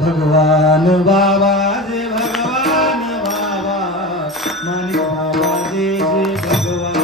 भगवान बाबा जय भगवान बाबा माणिक बाबा जय जय भगवान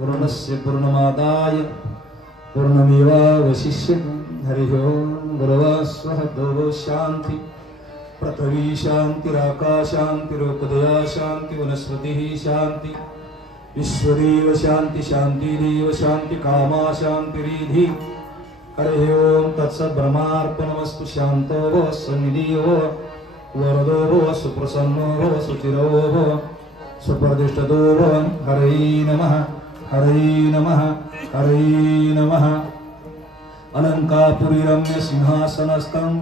पूर्णस्य पूर्णमादाय पूर्णमेवावशिष्यते हरि ओम गुरवस्वः देवो शांति पृथ्वी शांतिराकाशान्तिरुपदया शांति वनस्पतिः शांति ईश्वरेव शांति शांतिरेव शांति कामा शांतिरिधि हरि ओम तत्सत् ब्रह्मार्पणमस्तु शांतो भव सन्निधियो भव वरदो भव सुप्रसन्नो भव सुचिरो भव सुप्रतिष्ठितो भव हरे नमः हरे नमः हरे नमः अलंकापुरी रम्य सिंहासनस्थं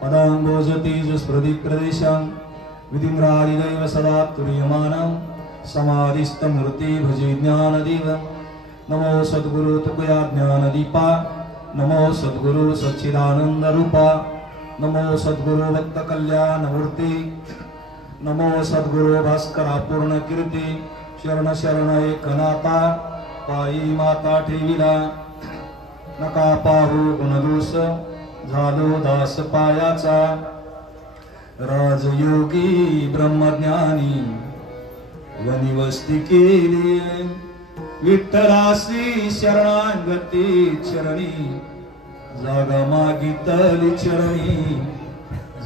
पदाम्बोजतेजस्प्रदीप्रदेशं विधिन्द्रादिदैव सदा तुर्यमानं समाधिस्थमूर्ति भजे ज्ञानदेव नमो सद्गुरु तुभया ज्ञानदीपा नमो सद्गुरु सच्चिदानन्दरूपा नमो सद्गुरु भक्तकल्याणमूर्ति नमो सद्गुरु भास्करा पूर्ण कीर्ती शरण शरण एकनाथा पायी माता ठेविला नका पाहू गुणदोष झालो दास पायाचा राजयोगी ब्रह्मज्ञानी वनिवस्ती केली विठ्ठलासी शरणागती चरणी जागा मागितली चरणी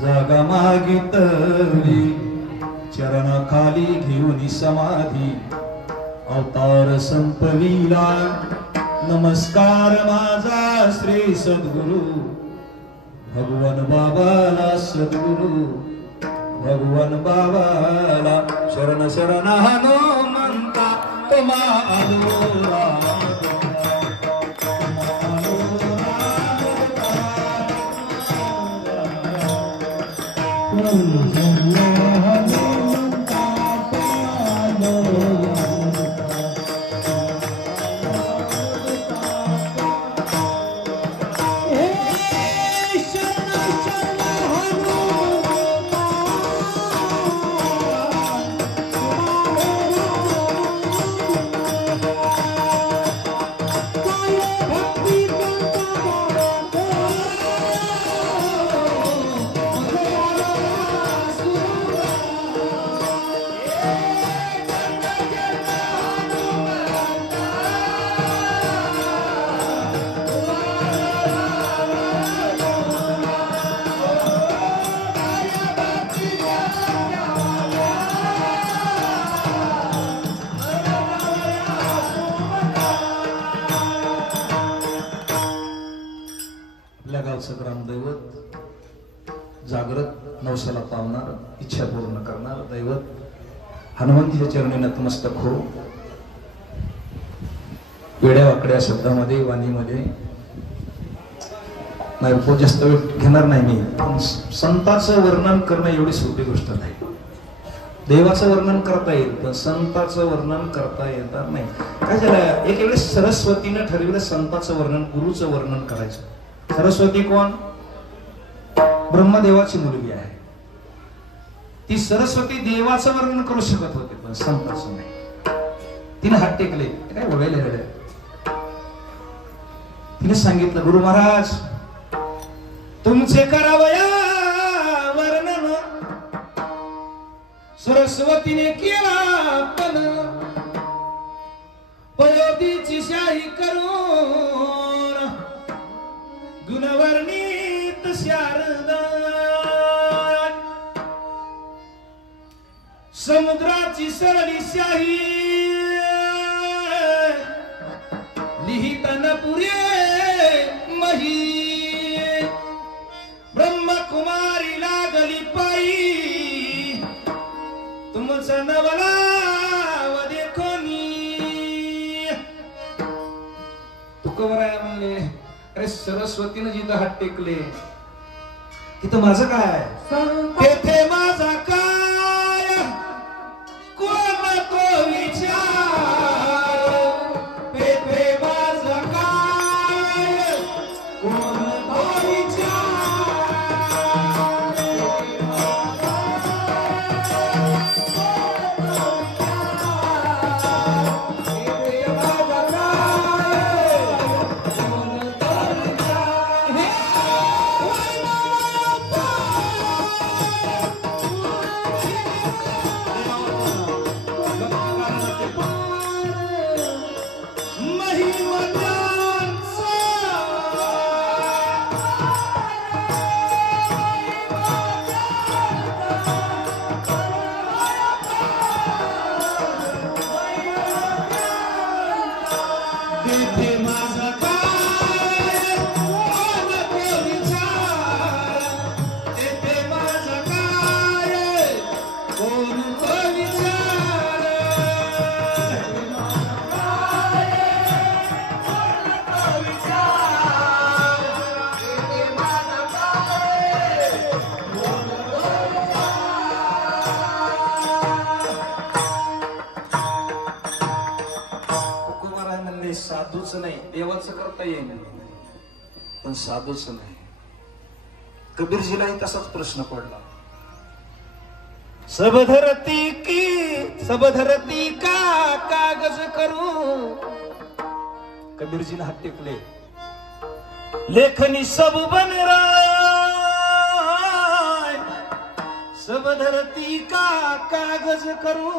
जागा मागितली चरणाखाली घेऊन समाधी अवतार संपविला नमस्कार माझा श्री सद्गुरु भगवान बाबाला सद्गुरु भगवान बाबाला शरण शरण हनुमंता तुम्हाला ग्रामदैवत जागृत नवसाला पावणार इच्छा पूर्ण करणार दैवत हनुमंतीच्या चरणी नतमस्तक हो. वेड्या वाकड्या शब्दामध्ये वाणीमध्ये नाही जास्त वेळ घेणार नाही मी, पण संतांचं वर्णन करणं एवढी सोपी गोष्ट नाही. देवाचं वर्णन करता येईल पण संतांचं वर्णन करता येणार नाही. काय झालं एक वेळेस सरस्वतीनं ठरविलं संतांचं वर्णन गुरुचं वर्णन करायचं. सरस्वती कोण? ब्रह्मदेवाची मुलगी आहे. ती सरस्वती देवाचं वर्णन करू शकत होते पण संतांचं नाही. तिने हात टेकले काय वळले वेळे. तिने सांगितलं गुरु महाराज तुमचे करावया वर्णन. सरस्वतीने केला पण पयोधीची शाही करून गुणवर्णित शारदा समुद्राची सरळी शाही लिहिताना पुरे मही ब्रह्मकुमारी लागली पायी तुमचा नवला व देखोनी. तुकोबराय म्हणले अरे सरस्वतीने जिथं हात टेकले तिथं माझं काय? तेथे माझा काय कोण तो विचार. तेथे माझा काय कोण तो विचार. साधूच नाही देवाचं करता येईल पण साधूच नाही. कबीरजीलाही तसाच प्रश्न पडला. सब धरती का कागज करू. कबीरजीने हात टेकले लेखनी सब बन राय. सब धरती का कागज करू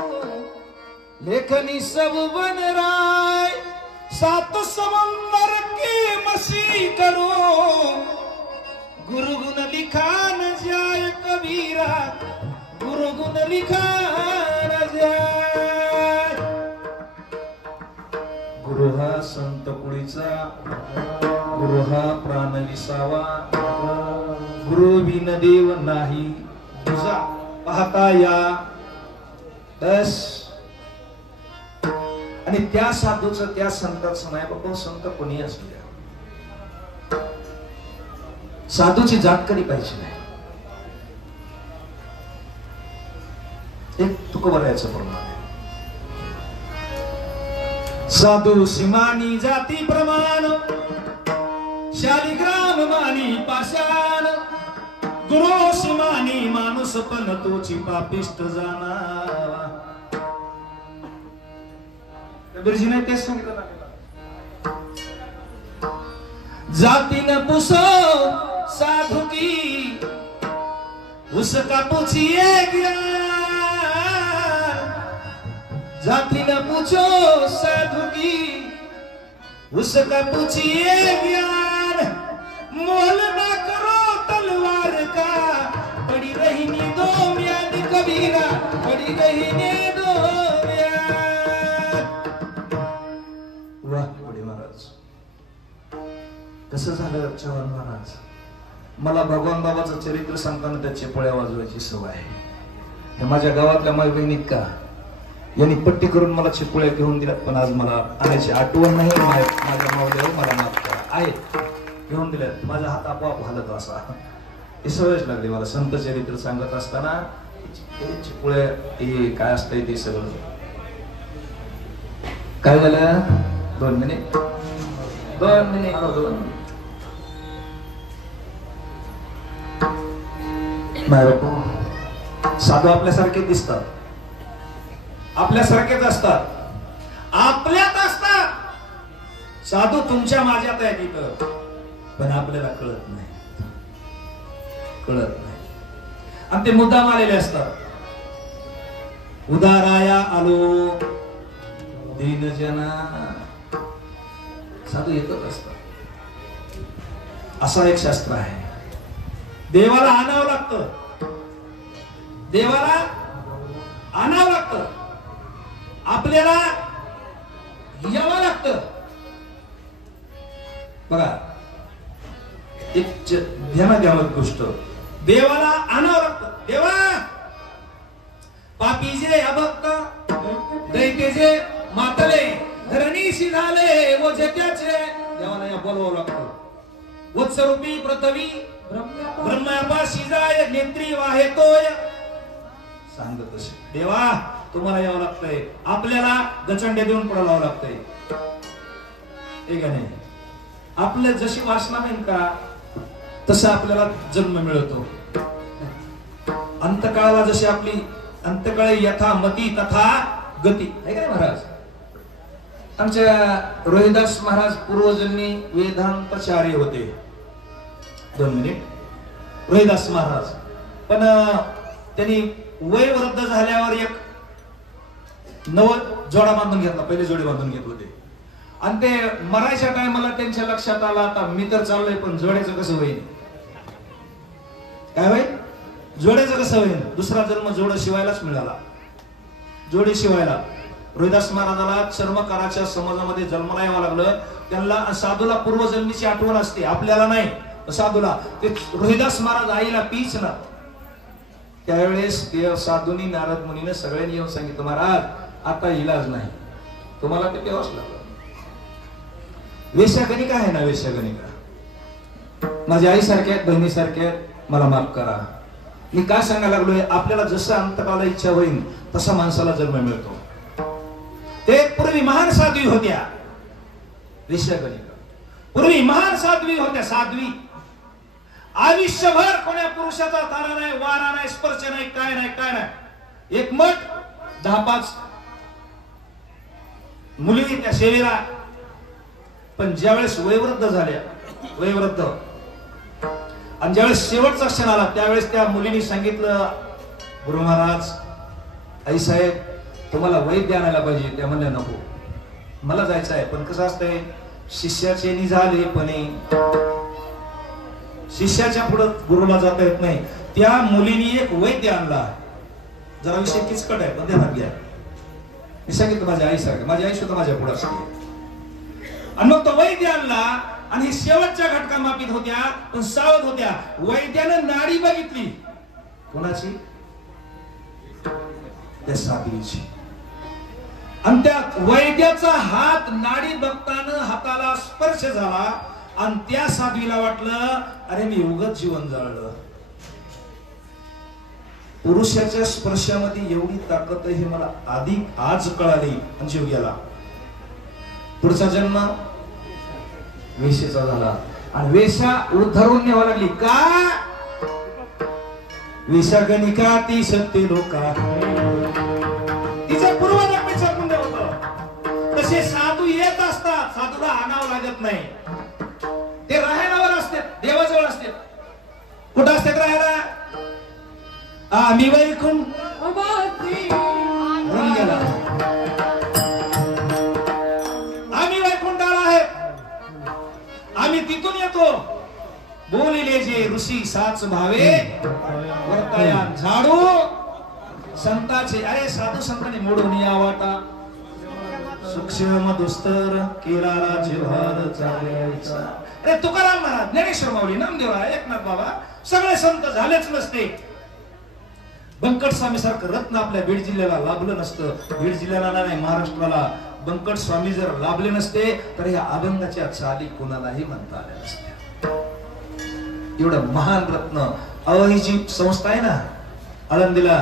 लेखनी सब बन राय. सात समंदर की मसी करो गुरु गुण लिखा न जाय कबीरा. गुरु गुण लिखा न जाय. गुरु हा संत कुळीचा गुरु हा प्राण विसावा. गुरु बिन देव नाही तुझा पाहता या. बस आणि त्या साधूचं त्या संताचं नाही बाबा. संत कोणी असू द्या साधूची जात कधी पाहिजे नाही. एक तुकोबरायाचं प्रमाण आहे. साधू सीमानी जाती प्रमाण शालिग्राम मानी पाषाण गुरु सीमानी माणूस पण तोची पापिष्ट जाना कबीरजीने तेच सांगितलं जातीन पुसो साधु की उसका पूछिए ज्ञान जातीन पूछो साधु की उसका पूछिए ज्ञान मोल ना करो तलवार का पड़ी रही दो म्याद कबीरा पड़ी रही दो म्याद। वाह बडे महाराज कसं झालं चव्हाण महाराज मला भगवान बाबाचं चरित्र सांगताना त्या चिपळ्या वाजवायची सवय आहे. हे माझ्या गावातल्या माय बहिणीत का यांनी पट्टी करून मला चिपळ्या घेऊन दिल्या पण आज मला आणायची आठवण नाही. माझ्या मावल्यावर मला माफ करा आहेत घेऊन दिल्यात माझा हात आपोआप हालत असा ही सवयच लागली मला. संत चरित्र सांगत असताना चिपळ्या हे काय असतंय ते सगळं काय झालं 2 मिनिट साधू आपल्यासारखे दिसतात आपल्यासारखेच असतात आपल्यात असतात साधू तुमच्या माझ्यात आहे तिथं पण आपल्याला कळत नाही आणि ते मुद्दाम आलेले असतात. उदाराया आलो दीन जना साधू येतच असतात. असं एक शास्त्र आहे. देवाला आणावं लागतं देवाला आणावं लागतं आपल्याला यावं लागतं. बघा एक ध्यानात घ्यावं गोष्ट देवाला आणावं लागतं. देवा पापी जे अभक्त दैते जे मातले धरणीशी झाले व जत्याचे देवाला या बोलवावं लागतं. वत्सरूपी पृथ्वी ब्रह्मापाशी जाय नेत्री वाहे तोय सांगत असे देवा तुम्हाला यावं लागतंय आपल्याला गचंडे देऊन पुढे लावावं लागतंय. एक नाही आपल्या जशी वासना नाही का तसा आपल्याला जन्म मिळतो. अंतकाळाला जशी आपली अंतकाळी यथा मती तथा गती आहे का महाराज. आमच्या रोहिदास महाराज पूर्वजन्मी वेदांताचार्य होते. 2 मिनिट रोहिदास महाराज पण त्यांनी वय वृद्ध झाल्यावर एक नवद जोडा बांधून घेतला. पहिले जोडे बांधून घेत होते आणि ते मरायच्या टायमाला त्यांच्या लक्षात आला आता मी तर चाललोय पण जोड्याचं कसं होईल काय होईल जोड्याचं कसं होईल. दुसरा जन्म जोड शिवायलाच मिळाला. जोडी शिवायला रोहिदास महाराजाला चर्मकाराच्या समाजामध्ये जन्माला यावं लागलं. त्यांना साधूला पूर्वजन्मीची आठवण असते आपल्याला नाही. साधूला ते रोहिदास महाराज आईला पीच ना त्यावेळेस साधूनी नारद मुनीने सगळ्यांनी येऊन सांगितलं महाराज आता इलाज नाही तुम्हाला ते तेव्हाच लागलं. वेश्यागणिका आहे ना वेश्यागणिका माझ्या आई सारख्या बहिणी सारख्या मला माफ करा. मी काय सांगायला लागलोय आपल्याला जसं अंतकाला इच्छा होईल तसा माणसाला जन्म मिळतो. ते पूर्वी महान साध्वी होत्या वेश्यागणिका पूर्वी महान साध्वी होत्या. साध्वी आयुष्यभर कोण्या पुरुषाचा तारा नाही वारा नाही स्पर्श नाही काय नाही. एक मठ 10-5 मुली त्या सेवेला पण ज्यावेळेस वयवृद्ध झाल्या वयवृद्ध आणि ज्यावेळेस शेवटचा क्षण आला त्यावेळेस त्या मुलीने सांगितलं गुरु महाराज आई साहेब तुम्हाला वैद्य आणायला पाहिजे. त्या म्हणल्या नको मला जायचं आहे. पण कसं असतंय शिष्याचे निझाले पणे शिष्याच्या पुढे गुरुला जाता येत नाही. त्या मुलीने एक वैद्य आणला. जरा विषय किचकट आहे पण ध्यानात घ्या. मी सांगितलं माझ्या आई सारखं माझी आई सुद्धा माझ्या पुढे असते आणि मग तो वैद्य आणला आणि शेवटच्या घटका मापित होत्या पण सावध होत्या. वैद्यानं नाडी बघितली कोणाची त्या साधवीची आणि त्या वैद्याचा हात नाडी बघताना हाताला स्पर्श झाला आणि त्या साधवीला वाटलं अरे मी उगाच जीवन जाळलं. पुरुषाच्या स्पर्शामध्ये एवढी ताकद आहे हे मला आधी आज कळाली आणि जीव गेला. पुढचा जन्म वेश्येचा झाला आणि वेश्या उद्धरून न्यावा लागली का? वेश्या गणिका ती सत्य लोका, तिचं पूर्वजन्मीचं पुण्य होतं. तसे साधू येत असतात, साधूला आणावं लागत नाही, ते राहायलावर असते, देवाजवळ असते. कुठं असतात राहायला? आम्ही वैकुंठ गेला, आम्ही वैकुंठाला आहे, आम्ही तिथून येतो. बोलिले जे ऋषी साच भावे वर्तया झाडू संताचे. अरे साधू संतांनी मोडून यावाटा, सूक्ष्म दुस्तर केला राज्यभार चालायचा. अरे तुकाराम महाराज, ज्ञानेश्वर माऊली, नामदेव, एकनाथ बाबा सगळे संत झालेच नसते. बंकट स्वामी सारखं रत्न आपल्या बीड जिल्ह्याला लाभलं नसतं. बीड जिल्ह्याला नाही, महाराष्ट्राला बंकट स्वामी जर लाभले नसते तर या अभंगाच्या चाली कोणालाही म्हणता आल्या नसत्या. एवढं महान रत्न. ही जी संस्था आहे ना आळंदीला,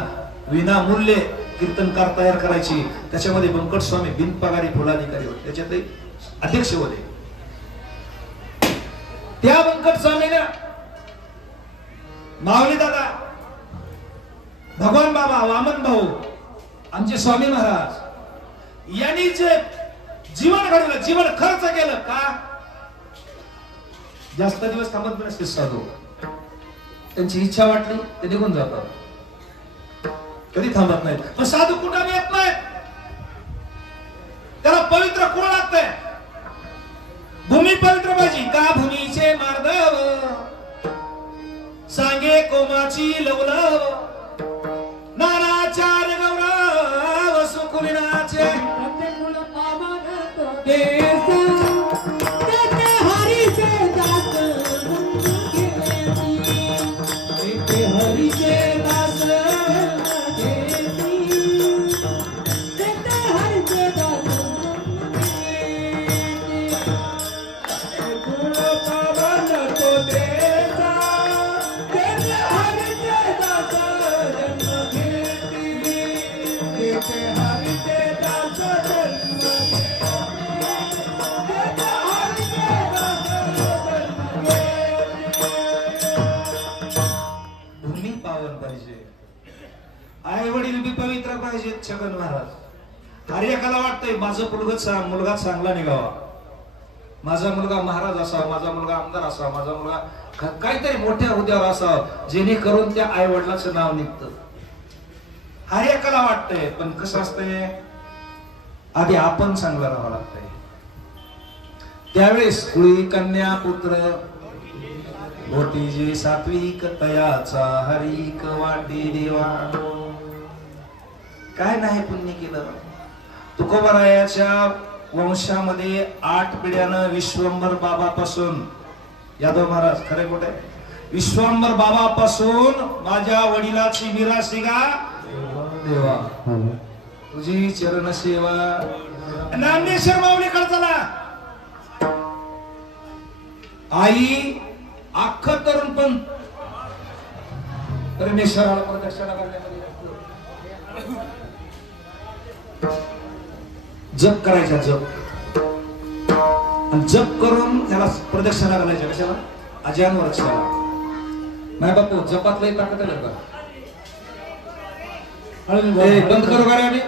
विनामूल्य कीर्तनकार तयार करायची, त्याच्यामध्ये बंकट स्वामी बिनपगारी फुलाधिकारी होते, त्याच्यातही अध्यक्ष होते. त्या बंकट स्वामीने माऊली दादा, भगवान बाबा, वामन भाऊ, आमचे स्वामी महाराज यांनी जे जीवन घडवलं, जीवन खर्च केलं का? जास्त दिवस थांबत नसते साधू, त्यांची इच्छा वाटली ते निघून जातात, कधी थांबत नाहीत. पण साधू कुठं येत नाही, त्याला पवित्र कोण लागतंय? भूमी पवित्र पाहिजे का? भूमीचे मार्दव सांगे कोमाची लवलव, नानाचार्य गौरव सुकुलीनाचे आई वडील बी पवित्र पाहिजेत. छगन महाराज हरिकाला वाटतंय माझा मुलगा चांगला निघावा, माझा मुलगा महाराज असावा, माझा मुलगा आमदार असावा, माझा मुलगा काहीतरी मोठ्या हुद्यावर असावा, जेणेकरून त्या आई वडिलांचं नाव निघतं. हरिकाला वाटतंय. पण कसं असतंय, आधी आपण चांगलं राहावं लागतंय. त्यावेळेस कुळी कन्या पुत्र होती जे सात्विक तयाचा हरिक वाटी देवा. काय नाही पुण्य केलं. तुकोबरायाच्या वंशामध्ये 8 पिढ्यानं विश्वंभर बाबापासून, यादव महाराज खरे मोठे, विश्वंभर बाबापासून माझ्या वडिलाची मिरासिगा देवा, तुझी चरण सेवा. नामदेश्वर माऊलीकडे चला. आई अख्ख तरुण पण परमेश्वराला प्रदक्षिणा करण्यामध्ये जप करायचा, जप करून त्याला प्रदक्षिणा घालायच्या. कशाला? अजानवर रक्षाला. नाही बापू, जपातलंही ताकद आहे का? बंद करू गाडी.